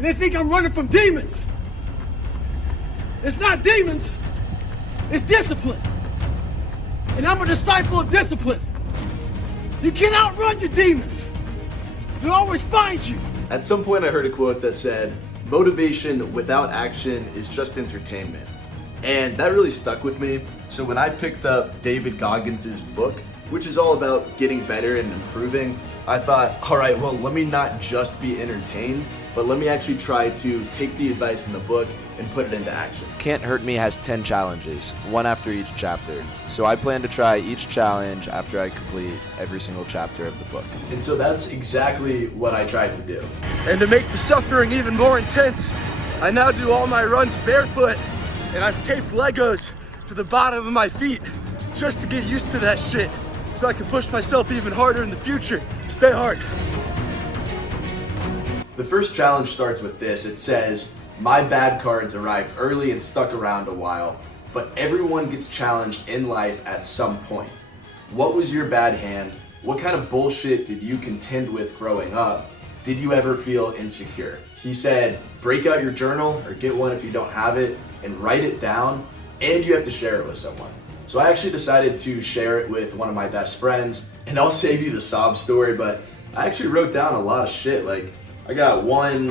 and they think I'm running from demons. It's not demons, it's discipline. And I'm a disciple of discipline. You can't outrun your demons. They'll always find you. At some point I heard a quote that said, motivation without action is just entertainment. And that really stuck with me. So when I picked up David Goggins' book, which is all about getting better and improving, I thought, all right, well, let me not just be entertained, but let me actually try to take the advice in the book and put it into action. Can't Hurt Me has 10 challenges, one after each chapter. So I plan to try each challenge after I complete every single chapter of the book. And so that's exactly what I tried to do. And to make the suffering even more intense, I now do all my runs barefoot, and I've taped Legos to the bottom of my feet just to get used to that shit, so I can push myself even harder in the future. Stay hard. The first challenge starts with this. It says, my bad cards arrived early and stuck around a while, but everyone gets challenged in life at some point. What was your bad hand? What kind of bullshit did you contend with growing up? Did you ever feel insecure? He said, break out your journal or get one if you don't have it and write it down, and you have to share it with someone. So I actually decided to share it with one of my best friends, and I'll save you the sob story, but I actually wrote down a lot of shit. Like, I got 3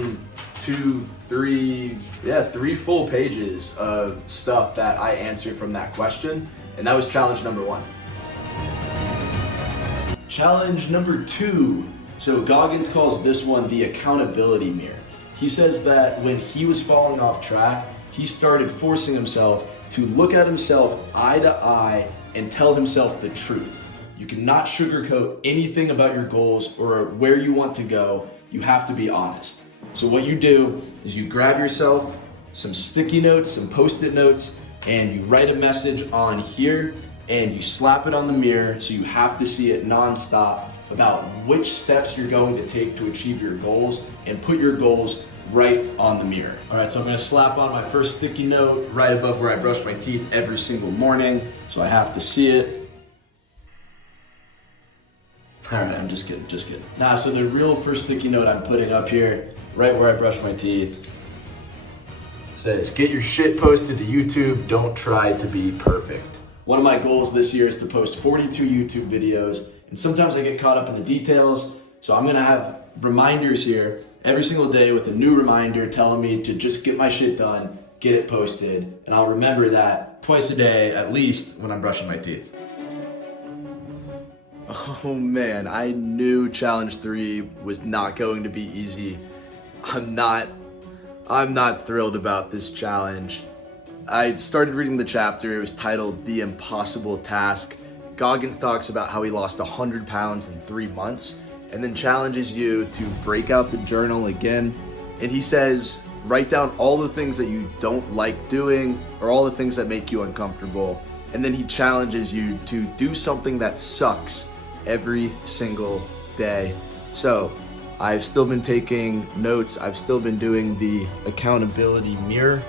full pages of stuff that I answered from that question, and that was challenge number 1. Challenge number 2. So Goggins calls this one the accountability mirror. He says that when he was falling off track, he started forcing himself to look at himself eye to eye and tell himself the truth. You cannot sugarcoat anything about your goals or where you want to go. You have to be honest. So what you do is you grab yourself some sticky notes, some post-it notes, and you write a message on here and you slap it on the mirror so you have to see it nonstop about which steps you're going to take to achieve your goals, and put your goals right on the mirror. All right, so I'm gonna slap on my first sticky note right above where I brush my teeth every single morning, so I have to see it. All right, I'm just kidding. Nah, so the real first sticky note I'm putting up here, right where I brush my teeth, says, get your shit posted to YouTube, don't try to be perfect. One of my goals this year is to post 42 YouTube videos, and sometimes I get caught up in the details, so I'm gonna have reminders here every single day with a new reminder telling me to just get my shit done, get it posted, and I'll remember that twice a day at least when I'm brushing my teeth. Oh man, I knew challenge 3 was not going to be easy. I'm not thrilled about this challenge. I started reading the chapter. It was titled The Impossible Task. Goggins talks about how he lost 100 pounds in 3 months, and then challenges you to break out the journal again. And he says, write down all the things that you don't like doing or all the things that make you uncomfortable. And then he challenges you to do something that sucks every single day. So I've still been taking notes. I've still been doing the accountability mirror.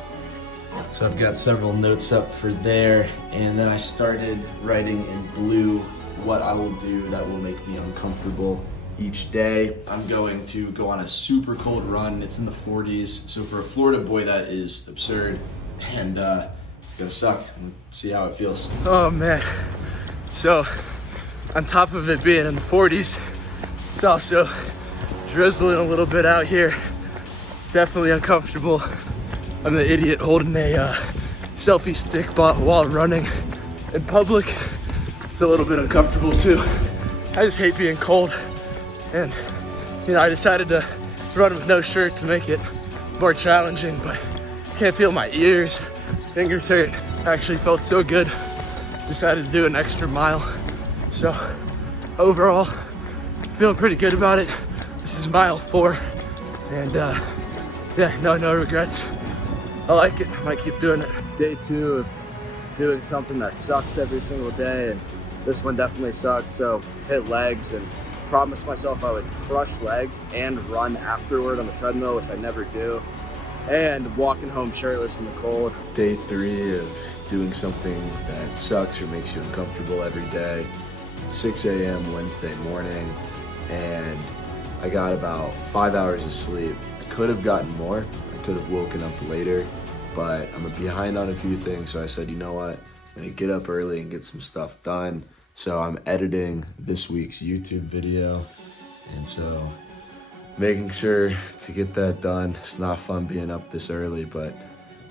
So I've got several notes up for there. And then I started writing in blue what I will do that will make me uncomfortable each day. I'm going to go on a super cold run. It's in the 40s. So for a Florida boy, that is absurd. And it's gonna suck. Let's see how it feels. Oh man. So on top of it being in the 40s, it's also drizzling a little bit out here. Definitely uncomfortable. I'm the idiot holding a selfie stick while running in public. It's a little bit uncomfortable too. I just hate being cold. And I decided to run with no shirt to make it more challenging, but can't feel my ears, fingers hurt. Actually felt so good. Decided to do an extra mile. So overall, feeling pretty good about it. This is mile 4, and yeah, no regrets. I like it. I might keep doing it. Day 2 of doing something that sucks every single day, and this one definitely sucked. So hit legs and promised myself I would crush legs and run afterward on the treadmill, which I never do, and walking home shirtless in the cold. Day 3 of doing something that sucks or makes you uncomfortable every day. 6 a.m. Wednesday morning, and I got about 5 hours of sleep. I could have gotten more. I could have woken up later, but I'm behind on a few things, so I said, you know what? I'm gonna get up early and get some stuff done. So I'm editing this week's YouTube video, and so making sure to get that done. It's not fun being up this early, but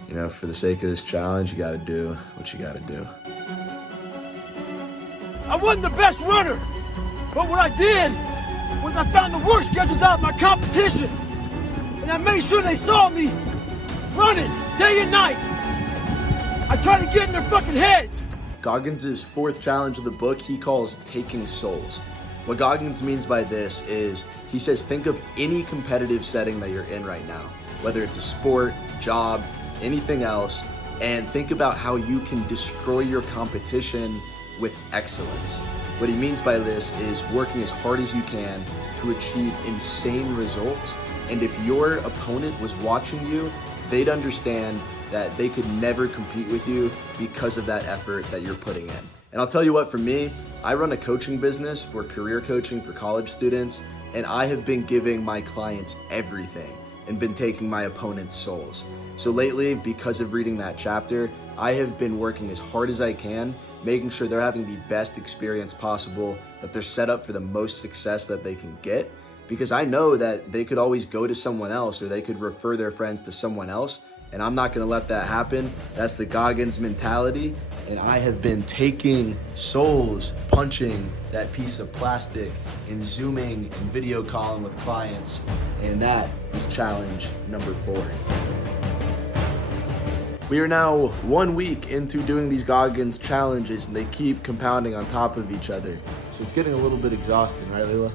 you know, for the sake of this challenge, you gotta do what you gotta do. I wasn't the best runner, but what I did was I found the work schedules out of my competition, and I made sure they saw me running day and night. I tried to get in their fucking heads. Goggins' fourth challenge of the book he calls taking souls. What Goggins means by this is, he says, think of any competitive setting that you're in right now, whether it's a sport, job, anything else, and think about how you can destroy your competition with excellence. What he means by this is working as hard as you can to achieve insane results, and if your opponent was watching you, they'd understand that they could never compete with you because of that effort that you're putting in. And I'll tell you what, for me, I run a coaching business for career coaching for college students, and I have been giving my clients everything and been taking my opponent's souls. So lately, because of reading that chapter, I have been working as hard as I can, making sure they're having the best experience possible, that they're set up for the most success that they can get, because I know that they could always go to someone else or they could refer their friends to someone else, and I'm not gonna let that happen. That's the Goggins mentality, and I have been taking souls, punching that piece of plastic, and zooming and video calling with clients, and that is challenge number 4. We are now 1 week into doing these Goggins challenges, and they keep compounding on top of each other. So it's getting a little bit exhausting, right, Leila?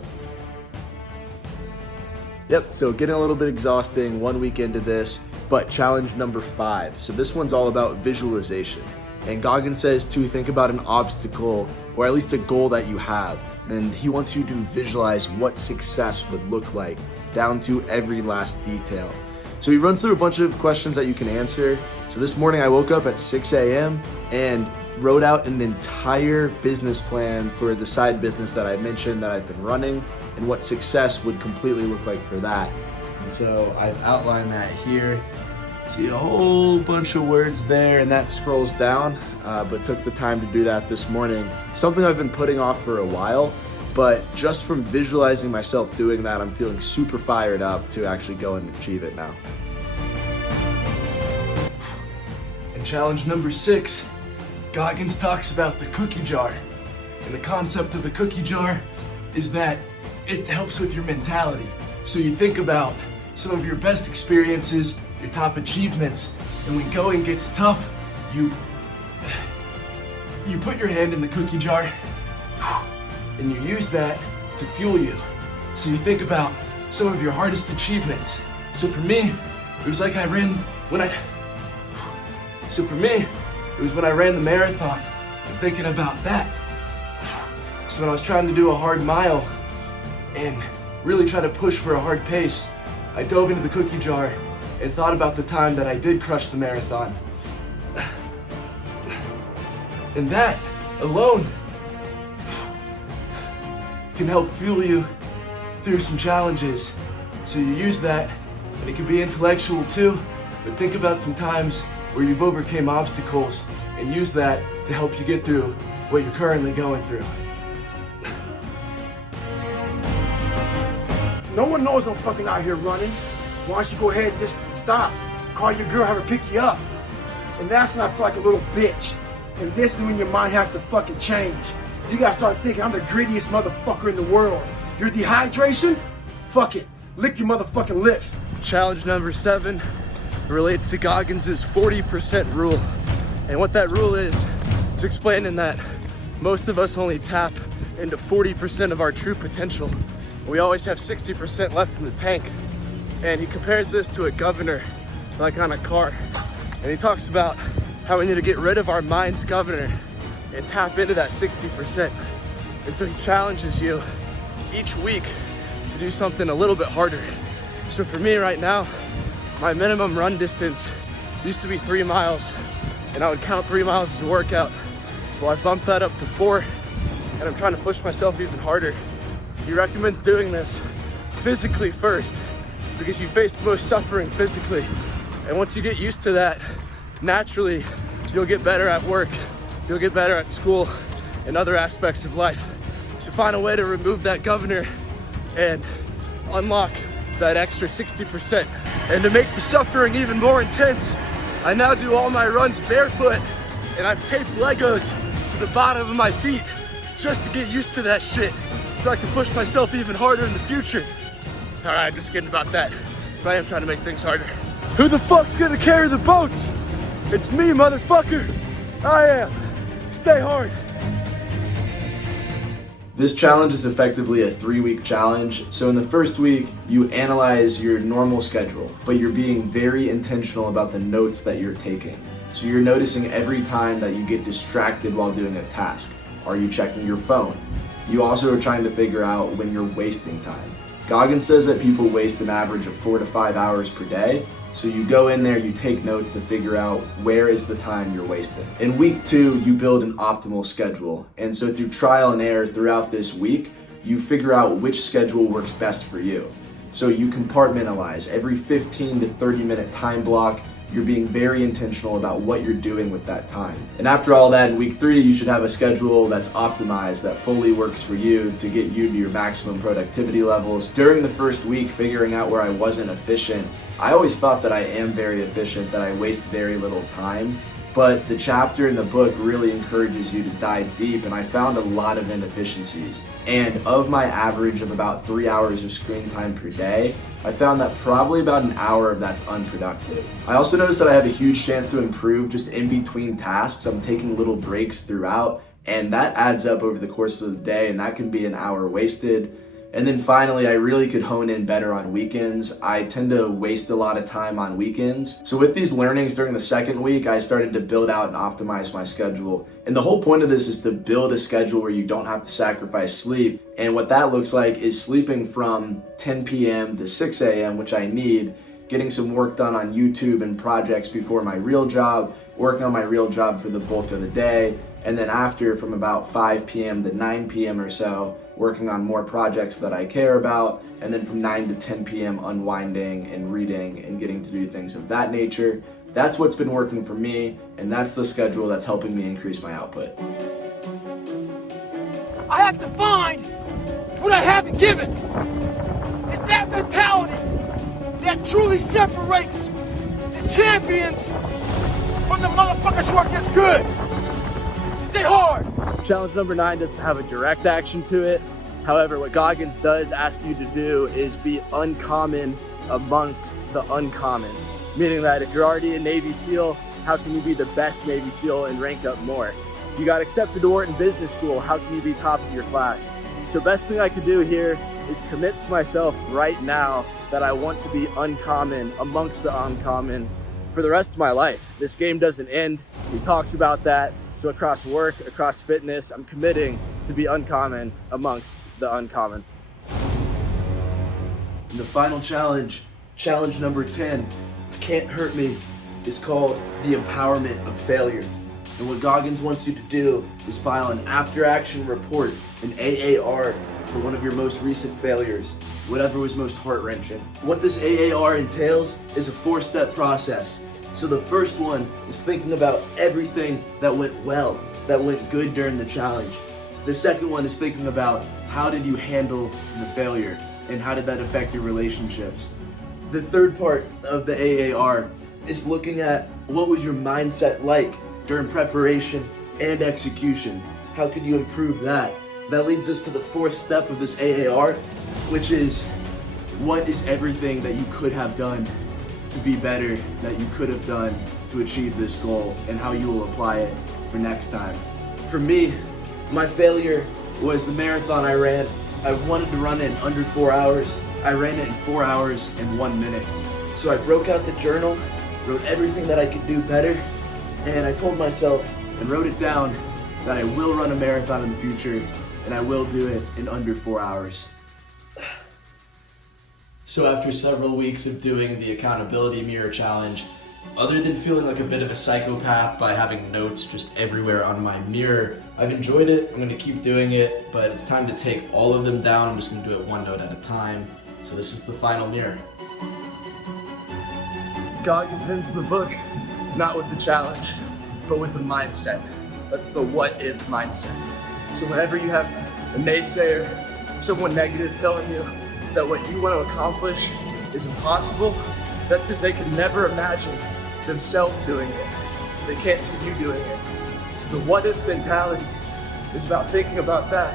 Yep, so getting a little bit exhausting 1 week into this, but challenge number 5. So this one's all about visualization. And Goggins says to think about an obstacle, or at least a goal that you have. And he wants you to visualize what success would look like, down to every last detail. So he runs through a bunch of questions that you can answer. So this morning I woke up at 6 a.m. and wrote out an entire business plan for the side business that I mentioned that I've been running, and what success would completely look like for that. And so I've outlined that here. See a whole bunch of words there, and that scrolls down, but took the time to do that this morning. Something I've been putting off for a while, but just from visualizing myself doing that, I'm feeling super fired up to actually go and achieve it now. And challenge number 6, Goggins talks about the cookie jar. And the concept of the cookie jar is that it helps with your mentality. So you think about some of your best experiences, your top achievements, and when going gets tough, you put your hand in the cookie jar and you use that to fuel you. So you think about some of your hardest achievements. So for me, it was like when I ran the marathon and thinking about that. So when I was trying to do a hard mile and really try to push for a hard pace, I dove into the cookie jar and thought about the time that I did crush the marathon. And that alone can help fuel you through some challenges. So you use that, and it can be intellectual too, but think about some times where you've overcame obstacles and use that to help you get through what you're currently going through. No one knows I'm fucking out here running. Why don't you go ahead and just stop? Call your girl, have her pick you up. And that's when I feel like a little bitch. And this is when your mind has to fucking change. You gotta start thinking, I'm the grittiest motherfucker in the world. Your dehydration? Fuck it. Lick your motherfucking lips. Challenge number 7 relates to Goggins' 40% rule. And what that rule is, it's explaining that most of us only tap into 40% of our true potential. We always have 60% left in the tank. And he compares this to a governor, like on a car. And he talks about how we need to get rid of our mind's governor and tap into that 60%. And so he challenges you each week to do something a little bit harder. So for me right now, my minimum run distance used to be 3 miles, and I would count 3 miles as a workout. Well, I bumped that up to 4, and I'm trying to push myself even harder. He recommends doing this physically first, because you face the most suffering physically. And once you get used to that, naturally, you'll get better at work, you'll get better at school and other aspects of life. So find a way to remove that governor and unlock that extra 60%. And to make the suffering even more intense, I now do all my runs barefoot, and I've taped Legos to the bottom of my feet just to get used to that shit, so I can push myself even harder in the future. All right, just kidding about that, but I am trying to make things harder. Who the fuck's gonna carry the boats? It's me, motherfucker. I am. Stay hard. This challenge is effectively a 3-week challenge. So in the first week, you analyze your normal schedule, but you're being very intentional about the notes that you're taking. So you're noticing every time that you get distracted while doing a task. Are you checking your phone? You also are trying to figure out when you're wasting time. Goggins says that people waste an average of 4 to 5 hours per day. So you go in there, you take notes to figure out where is the time you're wasting. In week 2, you build an optimal schedule. And so through trial and error throughout this week, you figure out which schedule works best for you. So you compartmentalize every 15 to 30 minute time block. You're being very intentional about what you're doing with that time. And after all that, in week 3, you should have a schedule that's optimized, that fully works for you to get you to your maximum productivity levels. During the first week, figuring out where I wasn't efficient, I always thought that I am very efficient, that I waste very little time, but the chapter in the book really encourages you to dive deep, and I found a lot of inefficiencies. And of my average of about 3 hours of screen time per day, I found that probably about an hour of that's unproductive. I also noticed that I have a huge chance to improve just in between tasks. I'm taking little breaks throughout, and that adds up over the course of the day, and that can be an hour wasted. And then finally, I really could hone in better on weekends. I tend to waste a lot of time on weekends. So with these learnings during the second week, I started to build out and optimize my schedule. And the whole point of this is to build a schedule where you don't have to sacrifice sleep. And what that looks like is sleeping from 10 p.m. to 6 a.m., which I need, getting some work done on YouTube and projects before my real job, working on my real job for the bulk of the day, and then after, from about 5 p.m. to 9 p.m. or so, working on more projects that I care about, and then from 9 to 10 p.m. unwinding and reading and getting to do things of that nature. That's what's been working for me, and that's the schedule that's helping me increase my output. I have to find what I haven't given. It's that mentality that truly separates the champions from the motherfuckers who are just good. Stay hard. Challenge number 9 doesn't have a direct action to it. However, what Goggins does ask you to do is be uncommon amongst the uncommon. Meaning that if you're already a Navy SEAL, how can you be the best Navy SEAL and rank up more? If you got accepted to Wharton Business School, how can you be top of your class? So best thing I could do here is commit to myself right now that I want to be uncommon amongst the uncommon for the rest of my life. This game doesn't end. He talks about that. So across work, across fitness, I'm committing to be uncommon amongst the uncommon. And the final challenge, challenge number 10, Can't Hurt Me, is called the empowerment of failure. And what Goggins wants you to do is file an after-action report, an AAR, for one of your most recent failures, whatever was most heart-wrenching. What this AAR entails is a 4-step process. So the first one is thinking about everything that went well, that went good during the challenge. The second one is thinking about how did you handle the failure and how did that affect your relationships. The third part of the AAR is looking at what was your mindset like during preparation and execution. How could you improve that? That leads us to the 4th step of this AAR, which is what is everything that you could have done to be better, that you could have done to achieve this goal, and how you will apply it for next time. For me, my failure was the marathon I ran. I wanted to run it in under 4 hours. I ran it in 4 hours and 1 minute. So I broke out the journal, wrote everything that I could do better, and I told myself and wrote it down that I will run a marathon in the future, and I will do it in under 4 hours. So after several weeks of doing the accountability mirror challenge, other than feeling like a bit of a psychopath by having notes just everywhere on my mirror, I've enjoyed it. I'm gonna keep doing it, but it's time to take all of them down. I'm just gonna do it one note at a time. So this is the final mirror. Goggins ends the book not with the challenge, but with the mindset. That's the what if mindset. So whenever you have a naysayer, someone negative telling you that what you want to accomplish is impossible, that's because they can never imagine themselves doing it. So they can't see you doing it. So the what if mentality is about thinking about that,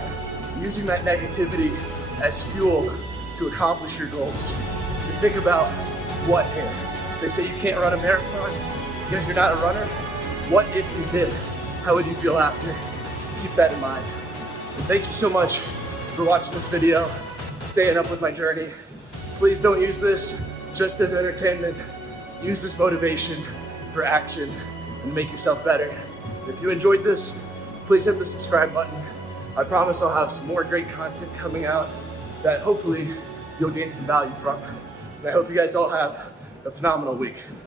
using that negativity as fuel to accomplish your goals. So think about what if. They say you can't run a marathon because you're not a runner. What if you did? How would you feel after? Keep that in mind. And thank you so much for watching this video, staying up with my journey. Please don't use this just as entertainment. Use this motivation for action and make yourself better. If you enjoyed this, please hit the subscribe button. I promise I'll have some more great content coming out that hopefully you'll gain some value from. And I hope you guys all have a phenomenal week.